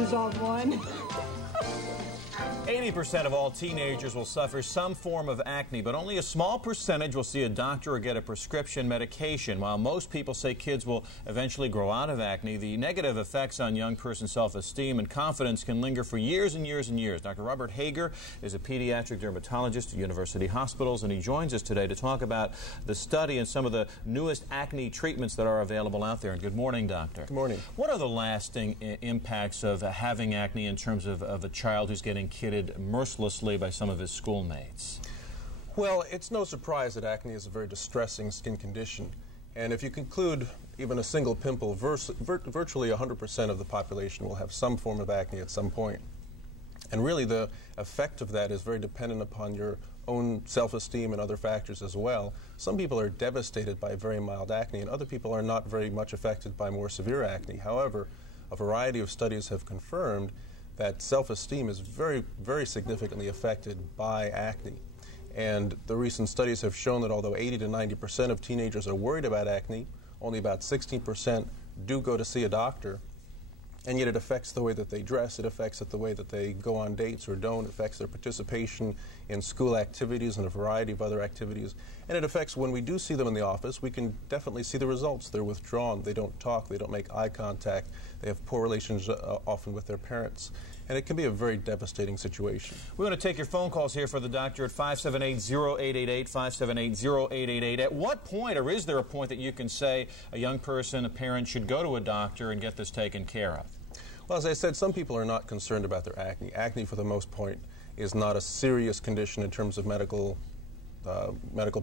dissolve one. 80% of all teenagers will suffer some form of acne, but only a small percentage will see a doctor or get a prescription medication. While most people say kids will eventually grow out of acne, the negative effects on young person's self-esteem and confidence can linger for years and years and years. Dr. Robert Haber is a pediatric dermatologist at University Hospitals, and he joins us today to talk about the study and some of the newest acne treatments that are available out there. And good morning, doctor. Good morning. What are the lasting impacts of having acne in terms of a child who's getting kidded mercilessly by some of his schoolmates? Well, it's no surprise that acne is a very distressing skin condition. And if you conclude even a single pimple, virtually 100% of the population will have some form of acne at some point. And really the effect of that is very dependent upon your own self-esteem and other factors as well. Some people are devastated by very mild acne, and other people are not very much affected by more severe acne. However, a variety of studies have confirmed that self-esteem is very, very significantly affected by acne. And the recent studies have shown that although 80 to 90% of teenagers are worried about acne, only about 16% do go to see a doctor. And yet it affects the way that they dress, it affects the way that they go on dates or don't, it affects their participation in school activities and a variety of other activities. And it affects when we do see them in the office, we can definitely see the results. They're withdrawn, they don't talk, they don't make eye contact, they have poor relations often with their parents. And it can be a very devastating situation. We're going to take your phone calls here for the doctor at 578-0888, 578-0888. At what point, or is there a point that you can say a young person, a parent, should go to a doctor and get this taken care of? Well, as I said, some people are not concerned about their acne. Acne, for the most part, is not a serious condition in terms of medical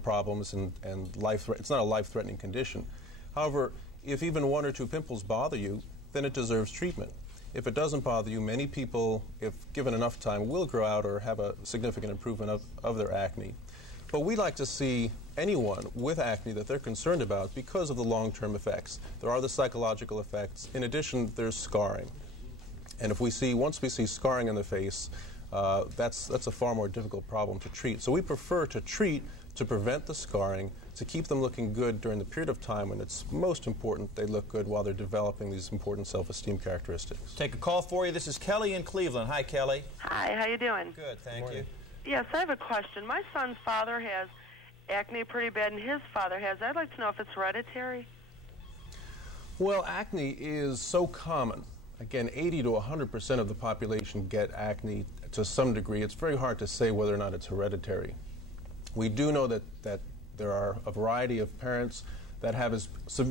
problems and it's not a life-threatening condition. However, if even one or two pimples bother you, then it deserves treatment. If it doesn't bother you, many people, if given enough time, will grow out or have a significant improvement of their acne. But we like to see anyone with acne that they're concerned about because of the long-term effects. There are the psychological effects. In addition, there's scarring. And if once we see scarring in the face, that's a far more difficult problem to treat. So we prefer to treat to prevent the scarring, to keep them looking good during the period of time when it's most important they look good while they're developing these important self-esteem characteristics. Take a call for you. This is Kelly in Cleveland. Hi, Kelly. Hi, how you doing? Good, thank you. Yes, I have a question. My son's father has acne pretty bad, and his father has. I'd like to know if it's hereditary. Well, acne is so common. Again, 80 to 100% of the population get acne to some degree. It's very hard to say whether or not it's hereditary. We do know that there are a variety of parents that have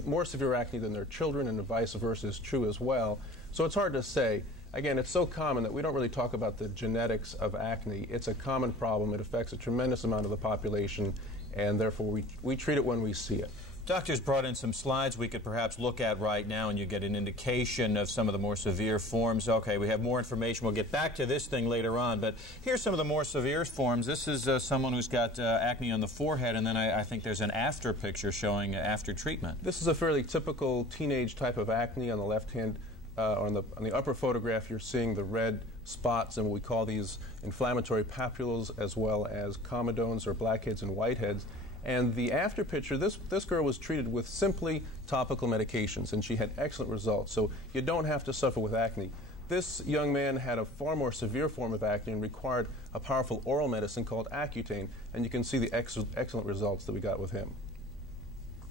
more severe acne than their children, and the vice versa is true as well. So it's hard to say. Again, it's so common that we don't really talk about the genetics of acne. It's a common problem. It affects a tremendous amount of the population, and therefore we treat it when we see it. Doctor's brought in some slides we could perhaps look at right now, and you get an indication of some of the more severe forms. Okay, we have more information. We'll get back to this thing later on, but here's some of the more severe forms. This is someone who's got acne on the forehead, and then I think there's an after picture showing after treatment. This is a fairly typical teenage type of acne. On the left hand, on the upper photograph, you're seeing the red spots and what we call these inflammatory papules, as well as comedones or blackheads and whiteheads. And the after picture, this girl was treated with simply topical medications, and she had excellent results. So you don't have to suffer with acne. This young man had a far more severe form of acne and required a powerful oral medicine called Accutane, and you can see the excellent results that we got with him.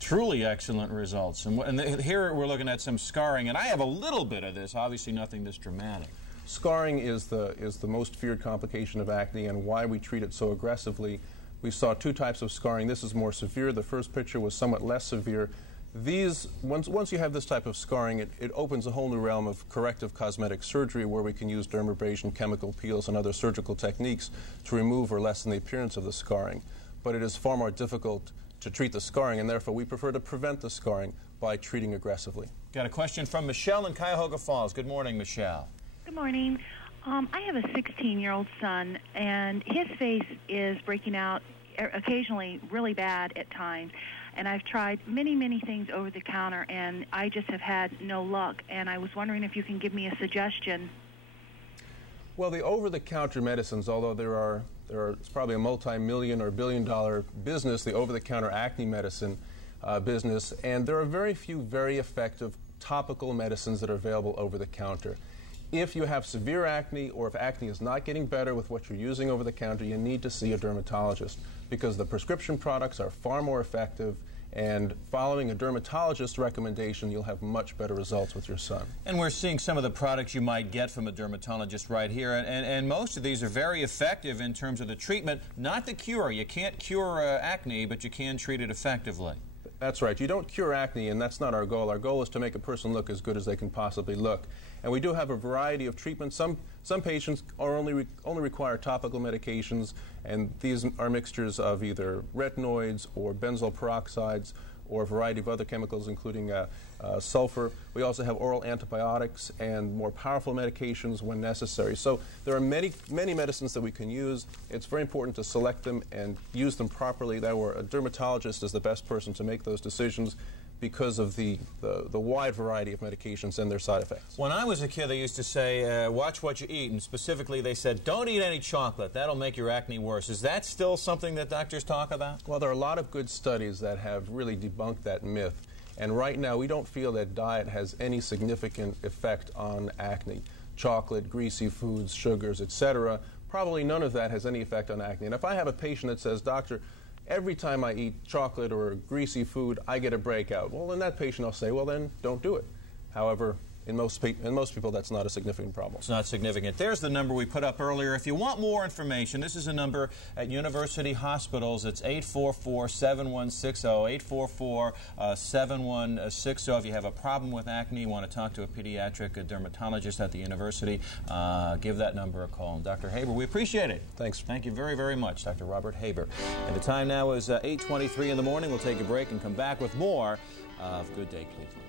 Truly excellent results. And here we're looking at some scarring, and I have a little bit of this, obviously nothing this dramatic. Scarring is the most feared complication of acne, and why we treat it so aggressively. We saw two types of scarring. This is more severe. The first picture was somewhat less severe. Once you have this type of scarring, it opens a whole new realm of corrective cosmetic surgery where we can use dermabrasion, chemical peels, and other surgical techniques to remove or lessen the appearance of the scarring. But it is far more difficult to treat the scarring, and therefore we prefer to prevent the scarring by treating aggressively. Got a question from Michelle in Cuyahoga Falls. Good morning, Michelle. Good morning. I have a 16-year-old son, and his face is breaking out occasionally really bad at times. And I've tried many, many things over the counter, and I just have had no luck. And I was wondering if you can give me a suggestion. Well, the over-the-counter medicines, although it's probably a multi-million or billion-dollar business, the over-the-counter acne medicine business, and there are very few very effective topical medicines that are available over the counter. if you have severe acne or if acne is not getting better with what you're using over the counter, you need to see a dermatologist because the prescription products are far more effective, and following a dermatologist's recommendation, you'll have much better results with your son. And we're seeing some of the products you might get from a dermatologist right here, and most of these are very effective in terms of the treatment, not the cure. You can't cure acne, but you can treat it effectively. That's right. You don't cure acne, and that's not our goal. Our goal is to make a person look as good as they can possibly look. And we do have a variety of treatments. Some patients are only require topical medications, and these are mixtures of either retinoids or benzoyl peroxides or a variety of other chemicals, including sulfur. We also have oral antibiotics and more powerful medications when necessary. So there are many medicines that we can use. It's very important to select them and use them properly. That where a dermatologist is the best person to make those decisions, because of the wide variety of medications and their side effects. When I was a kid, they used to say, watch what you eat, and specifically they said, don't eat any chocolate. That'll make your acne worse. Is that still something that doctors talk about? Well, there are a lot of good studies that have really debunked that myth, and right now we don't feel that diet has any significant effect on acne. Chocolate, greasy foods, sugars, etc., probably none of that has any effect on acne. And if I have a patient that says, doctor, every time I eat chocolate or greasy food, I get a breakout. Well, in that patient, I'll say, well, then don't do it. However, in most people, that's not a significant problem. It's not significant. There's the number we put up earlier. If you want more information, this is a number at university hospitals. It's 844-7160, 844-7160. If you have a problem with acne, you want to talk to a pediatric dermatologist at the university, give that number a call. And Dr. Haber, we appreciate it. Thanks. Thank you very, very much, Dr. Robert Haber. And the time now is 8:23 in the morning. We'll take a break and come back with more of Good Day Cleveland.